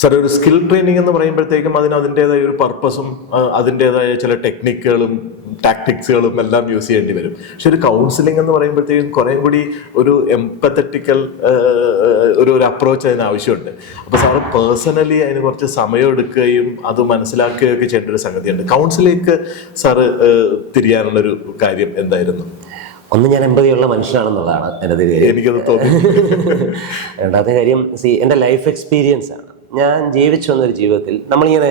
Sir, ഒരു skill training എന്ന് പറയുമ്പോഴത്തേക്കും അതിൻ്റെതായ ഒരു പർപ്പസും അതിൻ്റെതായ ചില ടെക്നിക്കുകളും ടാക്ടിക്സുകളും എല്ലാം യൂസ് ചെയ്യേണ്ടി വരും. പക്ഷെ ഒരു കൗൺസിലിംഗ് എന്ന് പറയുമ്പോഴത്തേക്കും കുറേ കൂടി ഒരു എംപത്തറ്റിക്കൽ ഒരു അപ്രോച്ച് അതിന് ആവശ്യമുണ്ട്. അപ്പോൾ സാറ് പേഴ്സണലി അതിന് കുറച്ച് സമയം എടുക്കുകയും അത് മനസ്സിലാക്കുകയൊക്കെ ചെയ്യേണ്ട ഒരു സംഗതിയുണ്ട്. കൗൺസിലിംഗ് സാറ് തിരിയാനുള്ളൊരു കാര്യം എന്തായിരുന്നു? ഒന്ന്, ഞാൻ എമ്പതിയുള്ള മനുഷ്യനാണെന്നുള്ളതാണ് എൻ്റെ കാര്യം, എനിക്കത് തോന്നി. രണ്ടാമത്തെ കാര്യം, എൻ്റെ ലൈഫ് എക്സ്പീരിയൻസ് ആണ്. ഞാൻ ജീവിച്ചു വന്നൊരു ജീവിതത്തിൽ നമ്മളിങ്ങനെ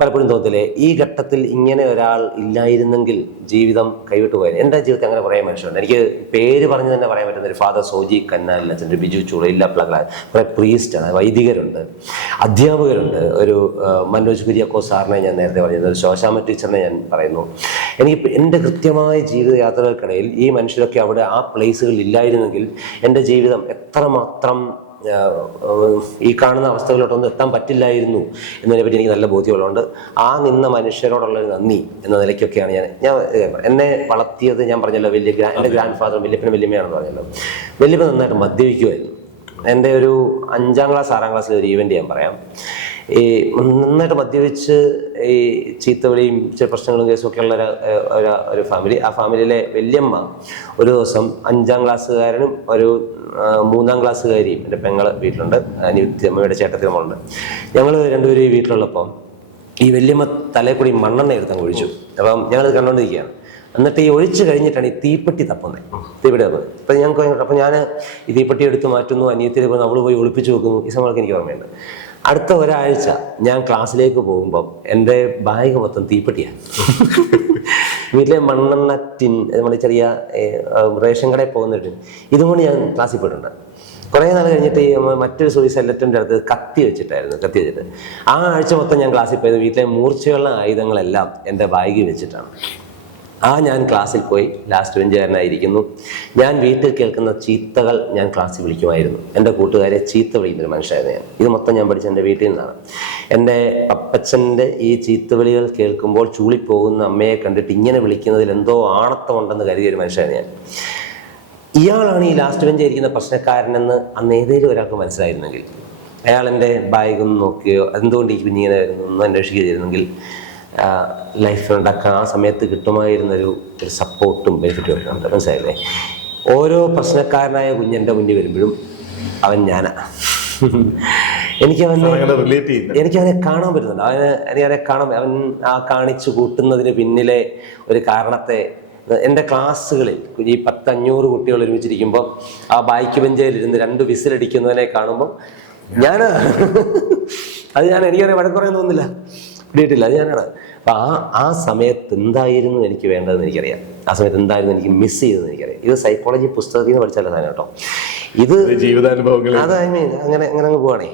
പലപ്പോഴും തോന്നത്തില്ലേ, ഈ ഘട്ടത്തിൽ ഇങ്ങനെ ഒരാൾ ഇല്ലായിരുന്നെങ്കിൽ ജീവിതം കൈവിട്ടു പോയത്. എൻ്റെ ജീവിതത്തിൽ അങ്ങനെ കുറേ മനുഷ്യരുണ്ട്. എനിക്ക് പേര് പറഞ്ഞ് തന്നെ പറയാൻ പറ്റുന്ന ഒരു ഫാദർ സോജി കന്നാലിൽ, അച്ഛൻ ബിജു ചുളയില്ല പ്ലഗ്ല, കുറേ പ്രീസ്റ്റാണ്, വൈദികരുണ്ട്, അധ്യാപകരുണ്ട്. ഒരു മനോജ് കുര്യാക്കോ സാറിനെ ഞാൻ നേരത്തെ പറഞ്ഞത്, ഒരു ശോശാമ ടീച്ചറിനെ ഞാൻ പറയുന്നു. എനിക്ക് എൻ്റെ കൃത്യമായ ജീവിതയാത്രകൾക്കിടയിൽ ഈ മനുഷ്യരൊക്കെ അവിടെ ആ പ്ലേസുകളിൽ ഇല്ലായിരുന്നെങ്കിൽ എൻ്റെ ജീവിതം എത്രമാത്രം ഈ കാണുന്ന അവസ്ഥകളിലോട്ടൊന്നും എത്താൻ പറ്റില്ലായിരുന്നു എന്നതിനെപ്പറ്റി എനിക്ക് നല്ല ബോധ്യമുള്ളതുകൊണ്ട് ആ നിന്ന മനുഷ്യരോടുള്ളൊരു നന്ദി എന്ന നിലയ്ക്കൊക്കെയാണ് ഞാൻ എന്നെ വളർത്തിയത്. ഞാൻ പറഞ്ഞല്ലോ, എൻ്റെ ഗ്രാൻഡ് ഫാദർ വല്യപ്പനും വല്യമ്മയാണെന്ന് പറഞ്ഞല്ലോ. വല്യപ്പ നന്നായിട്ട് മദ്യപിക്കുമായിരുന്നു. എൻ്റെ ഒരു 5ാം ക്ലാസ് 6ാം ക്ലാസ്സിലെ ഒരു ഈവൻ്റ് ഞാൻ പറയാം. ഈ നന്നായിട്ട് മദ്യപിച്ച് ഈ ചീത്തവിളിയും ചില പ്രശ്നങ്ങളും കേസുമൊക്കെ ഉള്ള ഒരു ഫാമിലി. ആ ഫാമിലിയിലെ വല്യമ്മ ഒരു ദിവസം 5ാം ക്ലാസ്സുകാരനും ഒരു 3ാം ക്ലാസ്സുകാരിയും എൻ്റെ പെങ്ങള് വീട്ടിലുണ്ട്, അമ്മയുടെ ചേട്ടത്തിന് മോളുണ്ട്. ഞങ്ങൾ രണ്ടുപേരും ഈ വീട്ടിലുള്ളപ്പം ഈ വല്യമ്മ തലയിൽ കൂടി മണ്ണെണ്ണ എടുത്താൽ ഒഴിച്ചു. അപ്പം ഞങ്ങളത് കണ്ടുകൊണ്ടിരിക്കുകയാണ്. എന്നിട്ട് ഈ ഒഴിച്ചു കഴിഞ്ഞിട്ടാണ് ഈ തീപ്പെട്ടി തപ്പുന്നത്. അപ്പം ഞങ്ങൾക്ക് അപ്പം ഞാൻ ഈ തീപ്പെട്ടി എടുത്ത് മാറ്റുന്നു, അനിയത്തിലേക്ക് പോയി നമ്മൾ പോയി ഒളിപ്പിച്ച് വെക്കുന്നു. ഈ സമയമൊക്കെ എനിക്ക് ഓർമ്മയുണ്ട്. അടുത്ത ഒരാഴ്ച ഞാൻ ക്ലാസ്സിലേക്ക് പോകുമ്പം എൻ്റെ ബാഗ് മൊത്തം തീപ്പെട്ടിയാണ്. വീട്ടിലെ മണ്ണെണ്ണ ടിൻ, നമ്മൾ ചെറിയ റേഷൻ കടയിൽ പോകുന്ന ടിൻ, ഇതുകൊണ്ട് ഞാൻ ക്ലാസ്സിൽ പോയിട്ടുണ്ട്. കുറേ നാൾ കഴിഞ്ഞിട്ട് ഈ മറ്റൊരു സുഹൃത്ത് സെല്ലറ്റിൻ്റെ അടുത്ത് കത്തി വെച്ചിട്ട് ആ ആഴ്ച മൊത്തം ഞാൻ ക്ലാസ്സിൽ പോയത് വീട്ടിലെ മൂർച്ചയുള്ള ആയുധങ്ങളെല്ലാം എൻ്റെ ബാഗിൽ വെച്ചിട്ടാണ്. ഞാൻ ക്ലാസ്സിൽ പോയി ലാസ്റ്റ് ബെഞ്ചുകാരനായിരിക്കുന്നു. ഞാൻ വീട്ടിൽ കേൾക്കുന്ന ചീത്തകൾ ഞാൻ ക്ലാസ്സിൽ വിളിക്കുമായിരുന്നു. എൻ്റെ കൂട്ടുകാരെ ചീത്ത വിളിക്കുന്നൊരു മനുഷ്യരായിരുന്നു ഞാൻ. ഇത് മൊത്തം ഞാൻ പഠിച്ച എൻ്റെ വീട്ടിൽ നിന്നാണ്. എൻ്റെ അപ്പച്ചൻ്റെ ഈ ചീത്തവിളികൾ കേൾക്കുമ്പോൾ ചൂളിപ്പോകുന്ന അമ്മയെ കണ്ടിട്ട് ഇങ്ങനെ വിളിക്കുന്നതിൽ എന്തോ ആണത്തമുണ്ടെന്ന് കരുതിയ ഒരു മനുഷ്യരാണ് ഞാൻ. ഇയാളാണ് ഈ ലാസ്റ്റ് ബെഞ്ചായിരിക്കുന്ന പ്രശ്നക്കാരനെന്ന് അന്ന് ഏതെങ്കിലും ഒരാൾക്ക് മനസ്സിലായിരുന്നെങ്കിൽ, അയാൾ എൻ്റെ ബാഗൊന്നും നോക്കുകയോ എന്തുകൊണ്ട് ഈ കുഞ്ഞിങ്ങനെ വരുന്നു ഒന്നും അന്വേഷിക്കുകയായിരുന്നെങ്കിൽ ലൈഫിലുണ്ടാക്കാൻ ആ സമയത്ത് കിട്ടുമായിരുന്നൊരു സപ്പോർട്ടും ബെനിഫിറ്റും ഒക്കെ ഉണ്ട്. മനസ്സിലായില്ലേ? ഓരോ പ്രശ്നക്കാരനായ കുഞ്ഞെൻ്റെ മുന്നിൽ വരുമ്പോഴും അവൻ ഞാനാ. എനിക്കവനെ കാണാൻ പറ്റുന്നുണ്ട്. എനിക്കവനെ കാണാൻ, അവൻ ആ കാണിച്ചു കൂട്ടുന്നതിന് പിന്നിലെ ഒരു കാരണത്തെ എൻ്റെ ക്ലാസ്സുകളിൽ ഈ 10-500 കുട്ടികൾ ഒരുമിച്ചിരിക്കുമ്പോൾ ആ ബാക്ക് ബെഞ്ചിലിരുന്ന് 2 വിസിലടിക്കുന്നതിനെ കാണുമ്പോൾ ഞാനാ. അത് എനിക്കറിയാം, വഴക്കുറയാൻ തോന്നുന്നില്ല, പിടിയിട്ടില്ല, അത് ഞാനാണ്. അപ്പം ആ സമയത്ത് എന്തായിരുന്നു എനിക്ക് വേണ്ടതെന്ന് എനിക്കറിയാം. ആ സമയത്ത് എന്തായിരുന്നു എനിക്ക് മിസ് ചെയ്തതെന്ന് എനിക്കറിയാം. ഇത് സൈക്കോളജി പുസ്തകത്തിൽ നിന്ന് പഠിച്ചാൽ സാധനം കേട്ടോ. ഇത് ജീവിതാനുഭവങ്ങൾ, അത് അങ്ങനെ അങ്ങ് പോവാണേ.